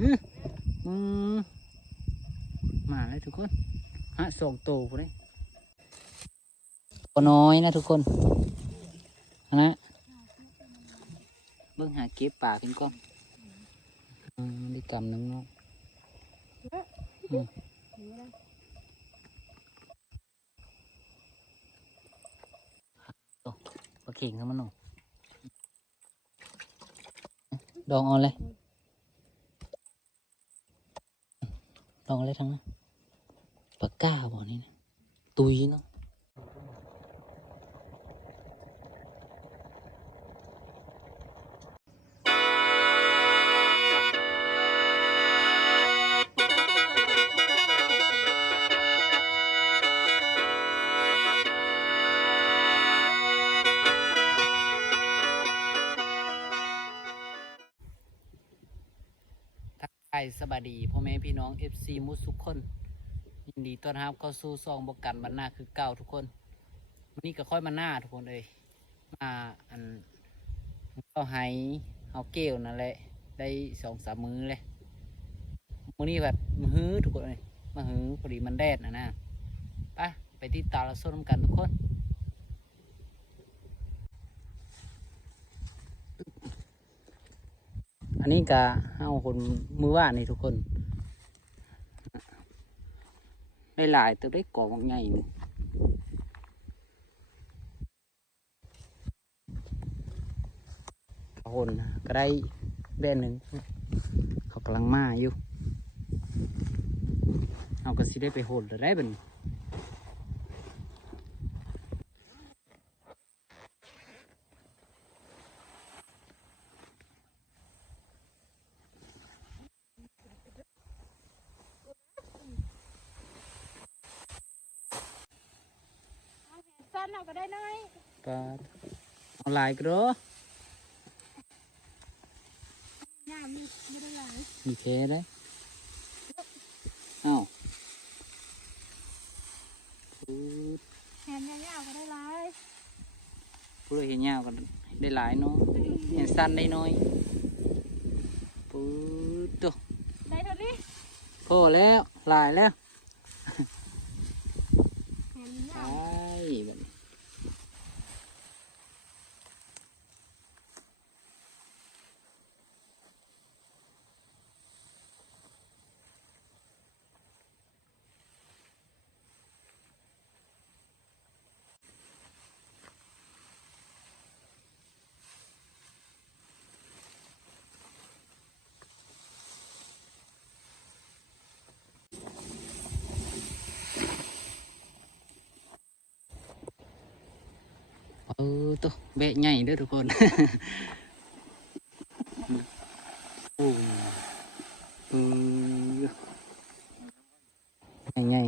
อืมมาเลยทุกคนฮะสองตัวพอดีตัวน้อยนะทุกคนนะเบิ่งหาเก็บปลาขึ้นก้องได้กำน้ำเนาะปลาเข่งเขามันหนอดองเอาเลยดองเอาเลยทั้งนั้นปลาก้าบ่อนี่นะตุยเนาะสบายดีพ่อแม่พี่น้อง FC มุสุกคนยินดีต้อนรับเข้าสู่ซองบกันบรรณาคือเก่าทุกคนวันนี้ก็ค่อยมาหน้าทุกคนเลยมาอันเอาไห้เอาเกลนั่นแหละได้2-3 มื้อเลยมื้อนี้แบบมาฮื้อทุกคนเลยมาฮื้อพอดีมันแดดนะไปที่ตาละส้นกันทุกคนอันนี้ก็เอาคนมือว่านี่ทุกคนได้หลายตัวได้กองใหญ่นี่คนก็ได้แด่หนึ่งเขากำลังมาอยู่เอาก็สิได้ไปโหดได้เป็นสั้นเอาก็ได้น้อยปลาเอาลายก็ได้น้ำไม่ได้หลายมีแค่ได้เอาแหนยาวก็ได้หลายพูดเห็นยาวกันได้หลายเนาะเห็นสั้นได้น้อยปุ๊บตัวได้ตัวนี้พอแล้วหลายแล้วแหนยาไปวแบบนี้ตัวแบะใหญ่เด้อทุกคนโอ้ใหญ่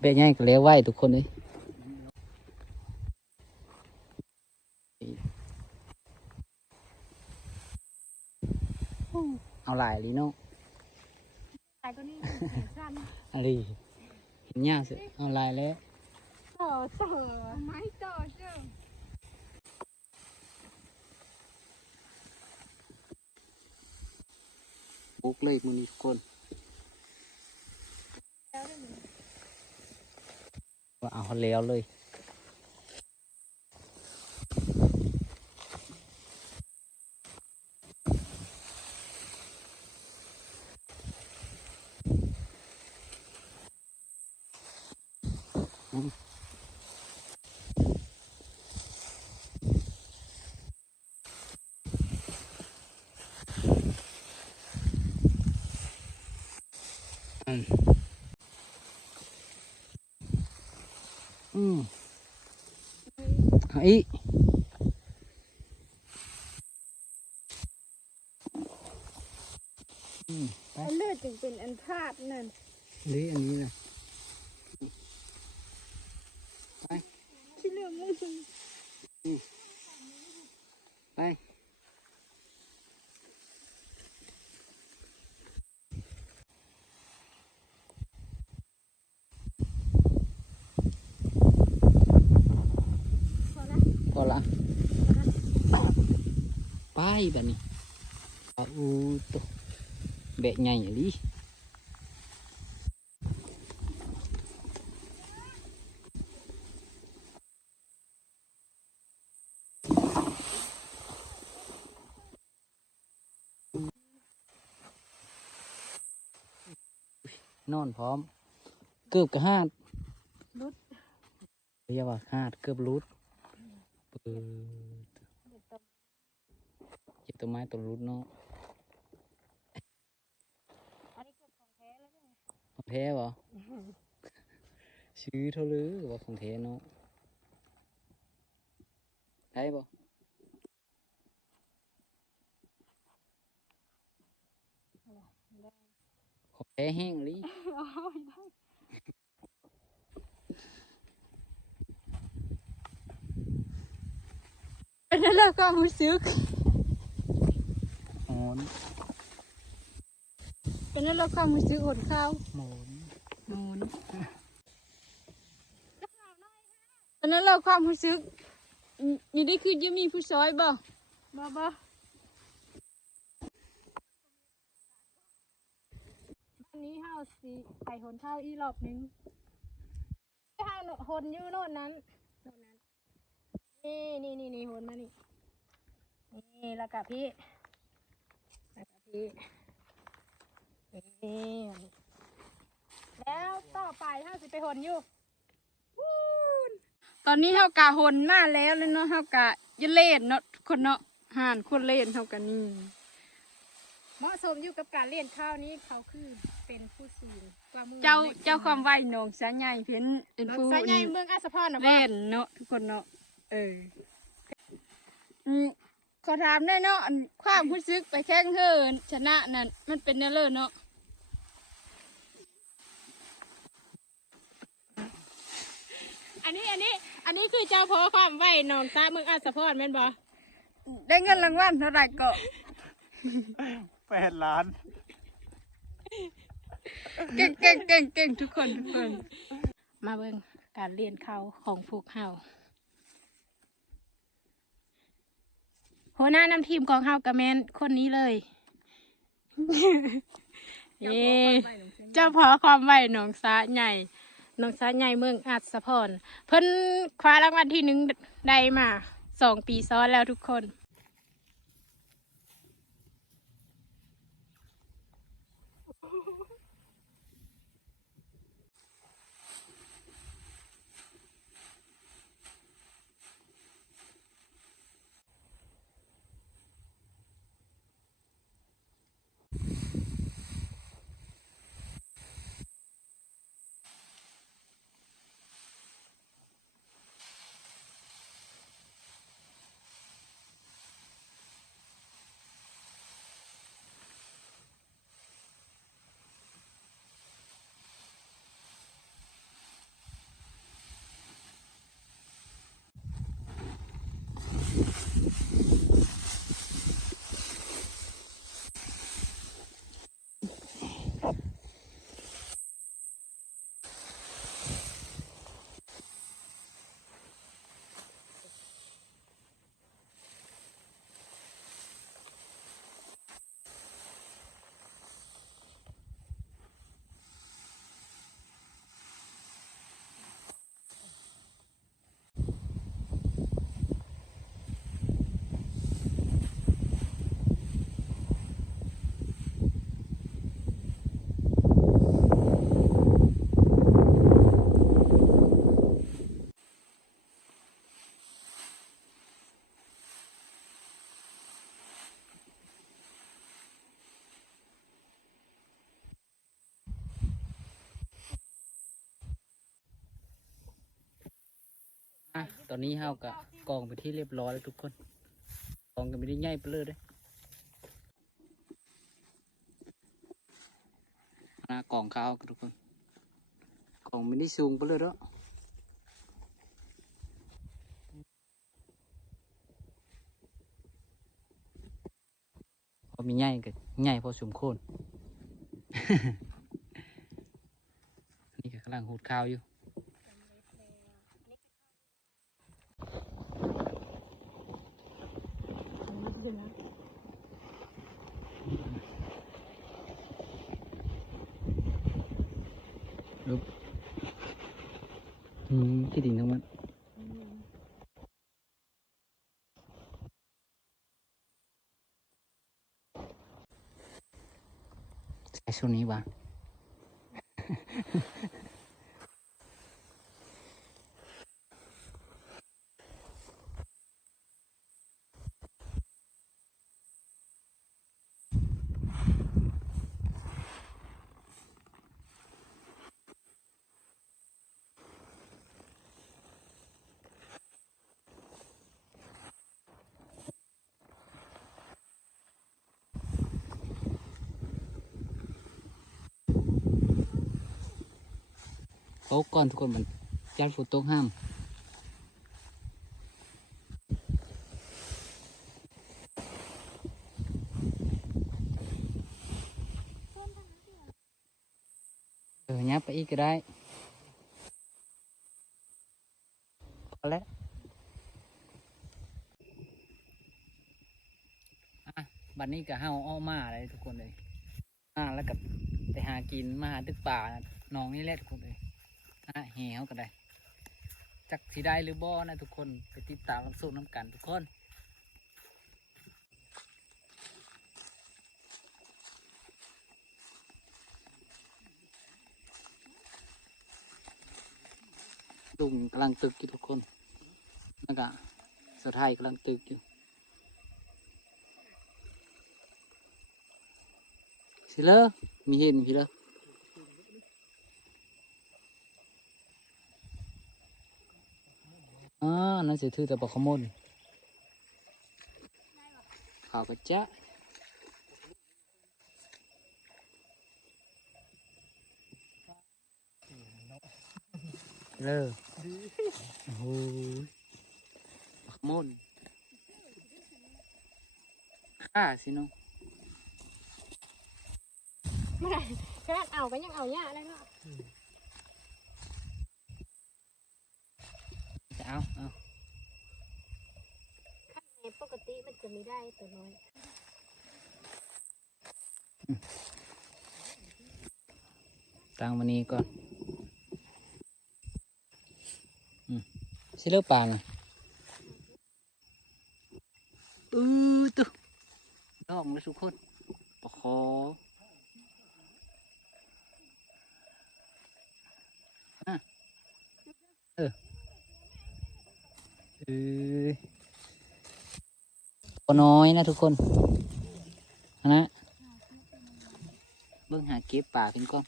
แบะใหญ่ก็แล้วไหวทุกคนเลยเอาหลายลีโน่หลายตัวนี้สั้นอะไรเห็นยากสิเอาลายแล้วต่อไม้ต่อเจ้าบุกเลยมือนี้ทุกคนว่าเอาแล้วเลยอีไปเลือดจึงเป็นอันพลาดนั่นนี่อันนี้นะไปที่เรื่องมึงไปพอละไปแบบนี้อู้ตัว แบะใหญ่อีหลีนอนพร้อมเกือบกระหาด รุด เรียกว่าหาดเกือบรุดเปิดเก็บต้นไม้ต้นรุดเนาะ อันนี้เก็บของแท้แล้วเนี่ย ของแท้บ่ ชื่อเท่าลือว่าของแท้เนาะได้บ่ของแท้แห้งอีหลี เป็นนั่นแหละความรู้สึก หอน เป็นนั่นแหละความรู้สึกอดข้าว หมอน นอนเป็นนั่นแหละความรู้สึกนี่ได้คือจะมีผู้ซอยบ่บ่อันนี้เฮาสิไปหนข้าวอีรอบนึงเฮาหนอยู่โน่นนั้นนี่หนมานี่แล้วกับพี่นี่แล้วต่อไปเฮาสิไปหนอยู่วู้นตอนนี้เฮากะหนมาแล้วเลยเนาะเฮากะจะเล่นเนาะทุกคนเนาะห่านคนเล่นเฮากะนี่เหมาะสมอยู่กับการเล่นข้าวนี้เขาคือเป็นผู้สูงกว่ามือเจ้าความไวหนองสาใหญ่เพิ่นเป็นผู้สาใหญ่เมืองอัสสพรนะเล่นเนาะทุกคนเนาะขอถามได้เนาะความรู้สึกไปแข่งเฮินชนะนั่นมันเป็นแนวเลยเนาะอันนี้คือเจ้าพอความไวหนองสาเมืองอัสสพรแม่นบ่ได้เงินรางวัลเท่าไหร่ก็8 ล้าน เก่งทุกคนมาเบิ่งการเรียนเขาของพวกเฮาหัวหน้านำทีมของเฮากะแมนคนนี้เลยเจ้าพอความไวหนองสาใหญ่เมืองอัสสพรเพิ่นคว้ารางวัลที่1ได้มา2 ปีซ้อนแล้วทุกคนตอนนี้เฮากะกองไปที่เรียบร้อยแล้วทุกคนกองกันไม่ได้ใหญ่ไปเลยเด้กองข้าวทุกคนกองไม่ได้สูงไปเลยเด้อพอมีใหญ่ก็ใหญ่พอสมควร นี่ก็กำลังหูดข้าวอยู่ รูปที่ดินทั้งหมดใช้ช่วงนี้วะ โต๊ะก่อนทุกคนมันยัดฝนตกห้ามยับไปอีกก็ได้พอแล้วบัดนี้ก็เฮาอ้อมาเลยทุกคนเลยแล้วกับไปหากินมาหาตึกป่าน้องนี่แหละทุกคนเลยแห่เขาก็ได้จักสีได้หรือบ่นะทุกคนไปติดตามรับสู้น้ำกันทุกคนลุงกำลังตึกอยู่ทุกคนแล้วก็สะไทยกำลังตึกอยู่สิเลอมีเห็นพี่เลอนั่นสิถือแต่ปลาขมนข่าวกระจ๊ะเลอโอ้โหปลาขมนข้าสิน้อง ไม่ได้ขนาดเอาก็ยังเอายากเลยเนาะ จะเอา ขั้นในปกติมันจะไม่ได้ตัวน้อย ตั้งวันนี้ก่อนสิเลิกปลาน่ะตุ๊ดองเลยทุกคนปะคอเออตัวน้อยนะทุกคนนะเบิ่งหาเก็บปลาเป็นก้อน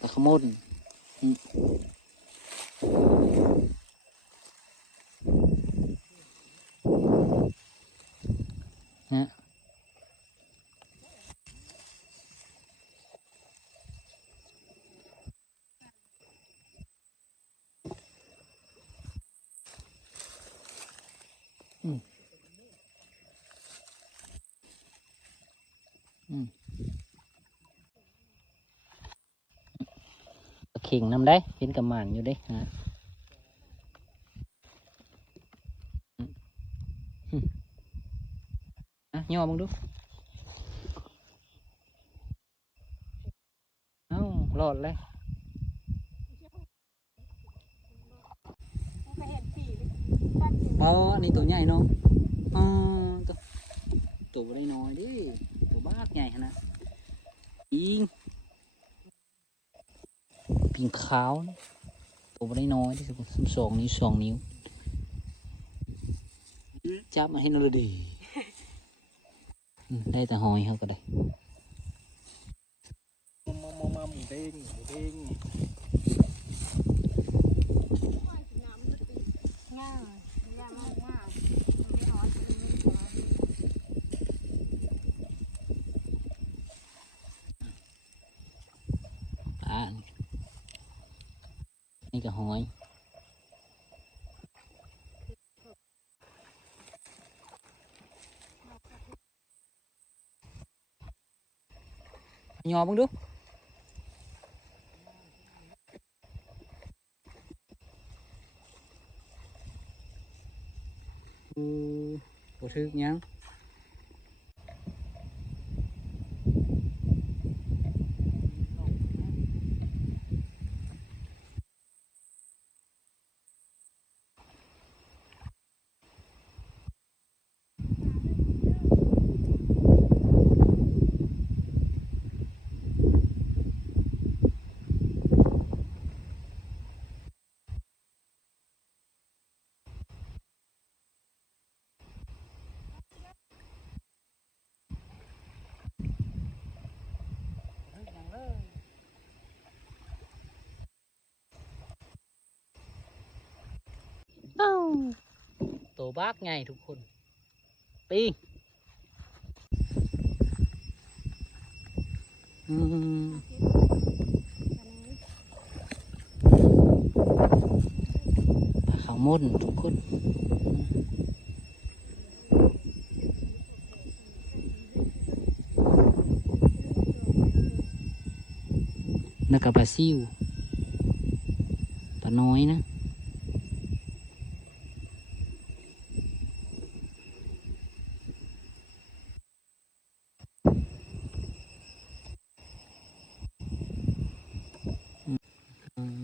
ปลาขมดนะเข่งนำได้เห็นกับหมานอยู่ได้ฮะย่อมึงดูเอ้ารอดเลยอันนี้ตัวใหญ่เนาะตัวได้น้อยดิตัวบ้าใหญ่ขนาดปิงขาวตัวได้น้อยที่สุด2 นิ้วจับมาให้นเลยดีได้แต่หอยเขาก็ได้มาหมูเด้งง่ายยากมากง่ายไม่ร้อนนี่ก็หอยยอมึงดูบ่ถึกยัง เ บักไงทุกคนปิ้งปลาขาวม่นทุกคนแล้วก็ปลาซิวปลาน้อยนะ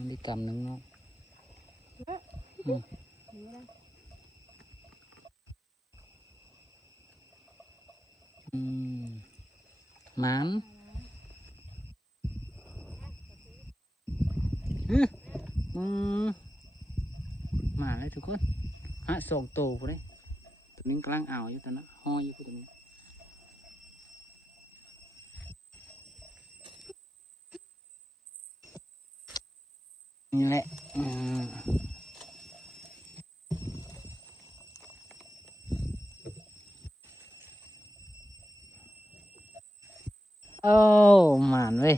ได้กำนึงเนาะมันมาเลยทุกคนฮะสองตัวพอดีตัวนี้กำลังเอาอยู่ตัวนั้นห้อยอยู่ตัวนี้นี่แหละโอ้หมานเว้ย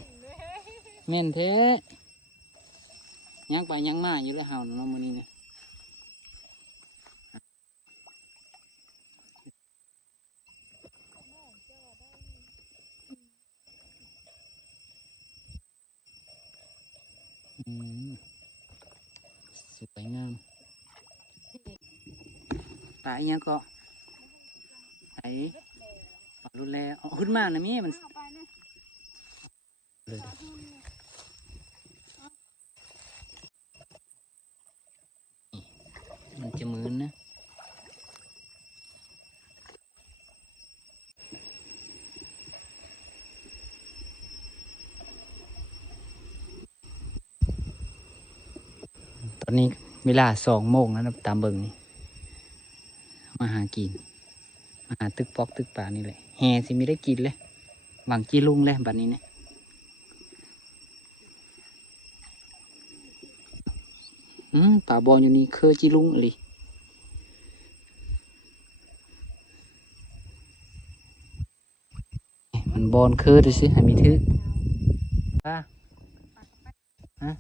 แม่นแท้ยังไปยังมาอยู่เลยเห่าเนาะมื้อนี้เนี่ยสวยงามปลาอีหยังก็ไอ้ปลาลุนแลเอาขึ้นมาหน่อยมี่มันเลยมันจะมืนนะตอนนี้เวลา2 โมงแล้วนะตามเบิ่งนี่มาหากินมาหาตึกปอกตึกป่านี่เลยแห่สิไม่ได้กินเลยหวังจีลุงเลยบัดนี้เนี่ยป่าบอลอยู่นี่เคยจีลุงอะไรมันบอลเคยดูสิให้มีทึป่ะฮะ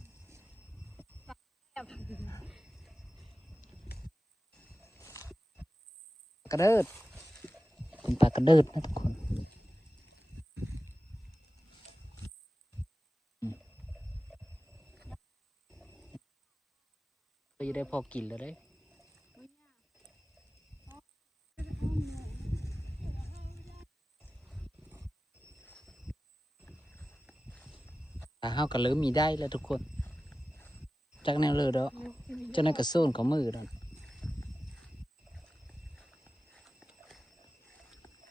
กระเดิดเป็นปลากระเดิดนะทุกคนก็จะได้พอกินแล้วได้ปลาเฮาก็เริ่มมีได้แล้วทุกคนจากแนวเลยเด้อเจ้าในกระโซนของมือแล้ว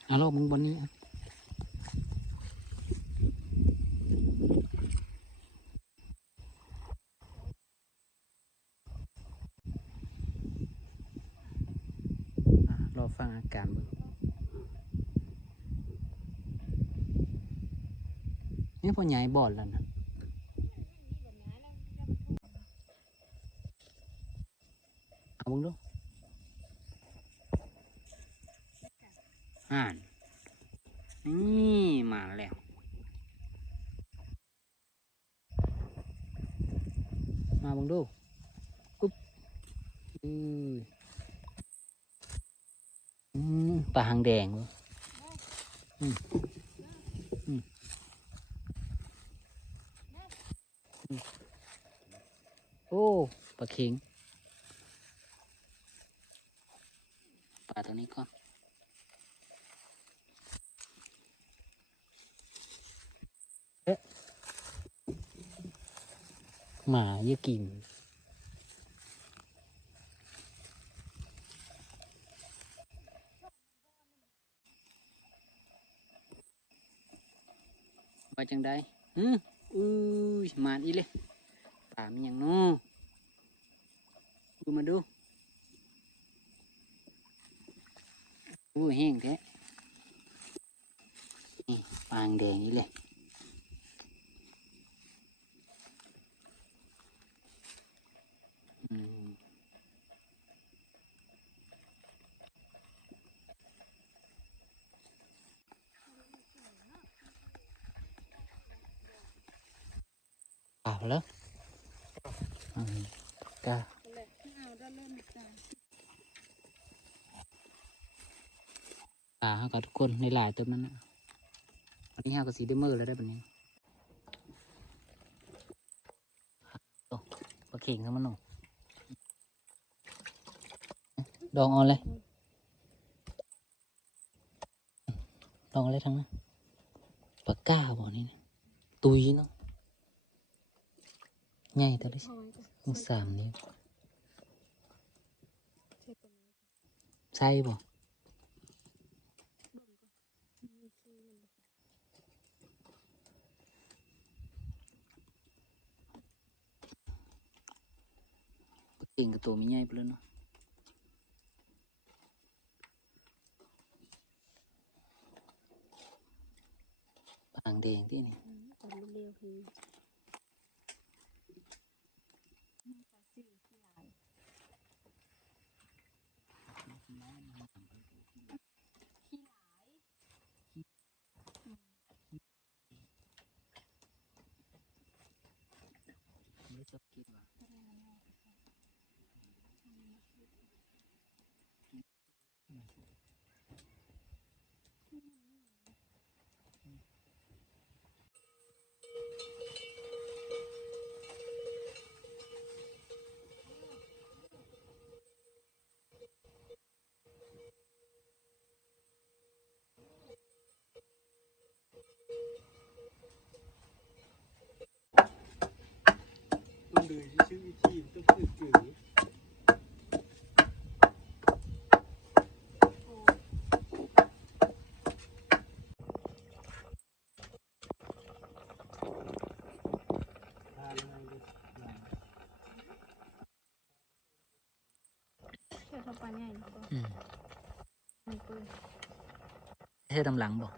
เอาลงมึงบนนี้รอฟังอาการมึงนี่พอใหญ่บอดแล้วนะเอามึงดูนี่มาแล้วมามึงดูปุ๊บปลาหางแดงวะโอ้ปลาเข็งปลาตัวนี้ก่อนหมาเยอะกินไปจังได้หมาอีเลยป่ามันยังน้อดูมาดูแห้งแท้นี่ปางแดงนี่เลย ไปแล้วกา เอาด้านเล่นจ้า เขากับทุกคนในหลายตัวนั้นนะวันนี้เขาก็สีได้มือแล้วได้แบบนี้โอ้ปลาเข่งเข้ามาหนูดองเอาเลยดองอะไรทั้งนั้นปลาก้าบอกนี่นะตุยเนาะใหญ่ตัวนี้มึงสามนิ้วใช่บ่เก่งกับตัวไม่ใหญ่ไปเลยเนาะปางแดงที่นี่ ตอนเร็วๆคือไม่ชอบกินว่ะต้องเลยชื่อวิธีต้องคือจืดทานอะไรเลย เชื่อเขาปลาใหญ่หรือเปล่ามันปืน เท่ตำหลังบอก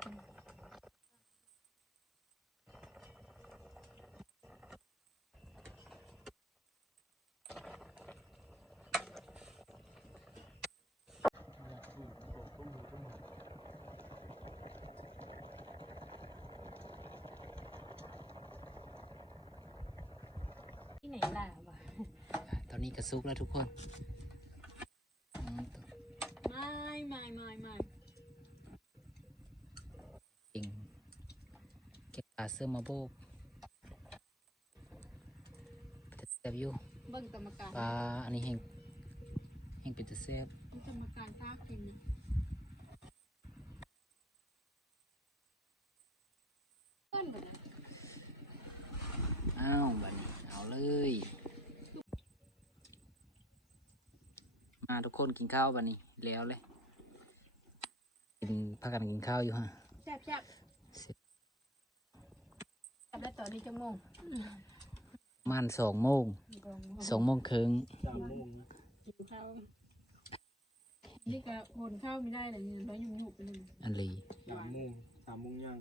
ที่ไหนล่ะวะ ตอนนี้กระซุกแล้วทุกคนไม่ เก่งเก็บปลาเสื้อมาโบกแต่แซ่บอยู่ เบิ่งกรรมการ ปลาอันนี้แห้งเป็นตัวแซ่บ กรรมการภาคเองนะเพิ่นบ่นะ อ้าวบัดนี้เอาเลยมาทุกคนกินข้าวบัดนี้แล้วเลยกินพากันกินข้าวอยู่ฮะ แซ่บจับได้ต่อนี้จังโมง ประมัน2 โมงครึ่ง 3 โมงนะ กินข้าวนี่ก็หนข้าวไม่ได้เลยเนี่ยแล้วยุ่งๆไปเลย อันลี 3 โมงย่าง